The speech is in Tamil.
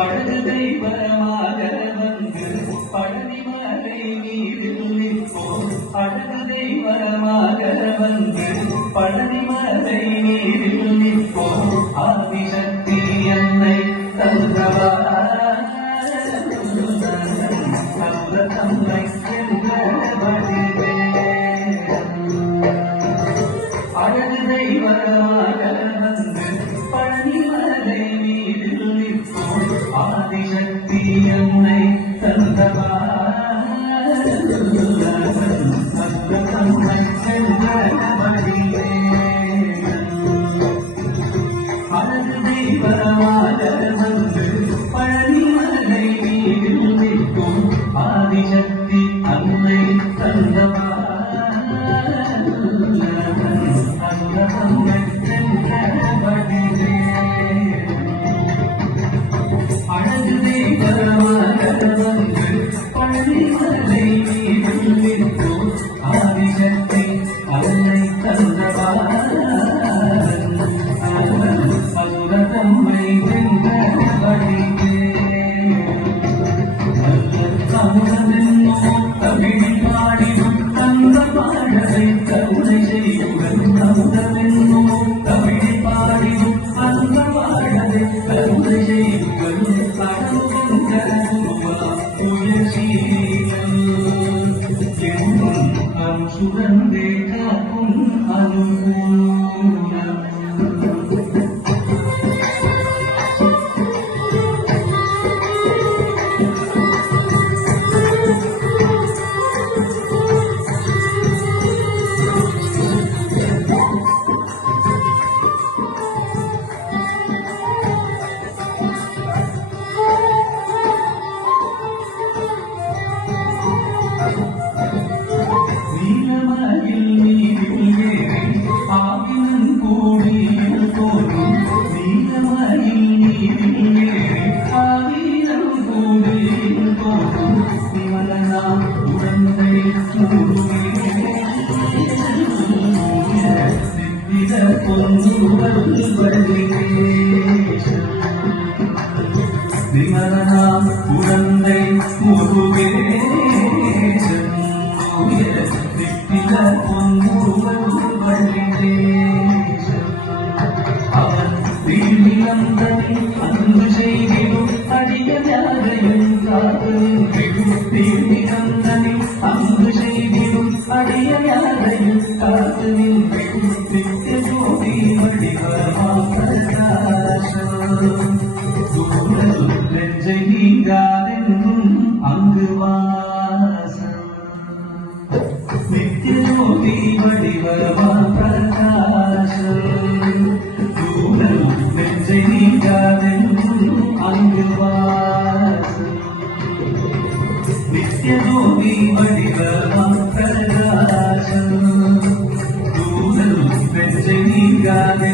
அழகு தெய்வமாக வந்து பழனிமலை நீரில் நிற்போம். அழகு தெய்வமாக வந்து பழனிமலை நீரில் நிற்போம். ஆதிசக்தி என்னை தந்தவா அந்த தந்தை என்ற வடிவே. அழகு தெய்வமாக வந்து பழனிமலை நீரில் நிற்போம். ஆதிசக்தி என்னை தந்தவா அந்த தந்தை என்ற வடிவே. அழகு தெய்வமாக வந்து பழனிமலை நீரில் நிற்கும். ஆதிசக்தி அன்னை தந்தவா அந்த தந்தை என்ற வடிவே. அழகு தெய்வமாக வந்து பழனிமலை நீரில் நிற்கும். ஆதிசக்தி அன்னை தந்தவா தம்மை வென்ற வடிவே. அமுதமென்னும் தமிழில் பாடிடும் தந்த பாடலை கருணை செய்யுடன். அமுதமென்னும் தமிழில் பாடிடும் அந்த பாடலை கருணை செய்யுடன். கடவுள் உயர்ச்சிகள் என்னும் அருசுரந்தே காக்கும் அனுகூலம். நீலமயில் நீரில் ஏறி ஆவினன் கூடியில் தோன்றும். நீலமயில் நீரில் ஏறி ஆவினன் கூடியில் தோன்றும். சிவனா உடந்தை கூடுவே சித்திர பொன்னுவல் வடிவே. விமலனா உடந்தை முருகே நித்தில பொன்னுவல் வடிவே. அவன் தீர்நிலந்தனில் அன்பு செய்திடும் அடிய யாரையும் காத்து நின்றிடும். தீர்நிலந்தனில் அன்பு செய்திடும் அடிய யாரையும் காத்து நின்றிடும். நித்திய ஜோதி வடிவமா பிரகாசம் சூழல் நெஞ்சை நீங்காதென்றும் அங்கு வாசம். நித்யோதி வடிவமா பிரகாசம் சூழல் நெஞ்சை நீங்காதென்றும் அங்கு வாசம். நித்யோதி வடிவமா பிரகாசம் சூழல் நெஞ்சை நீங்காதென்றும்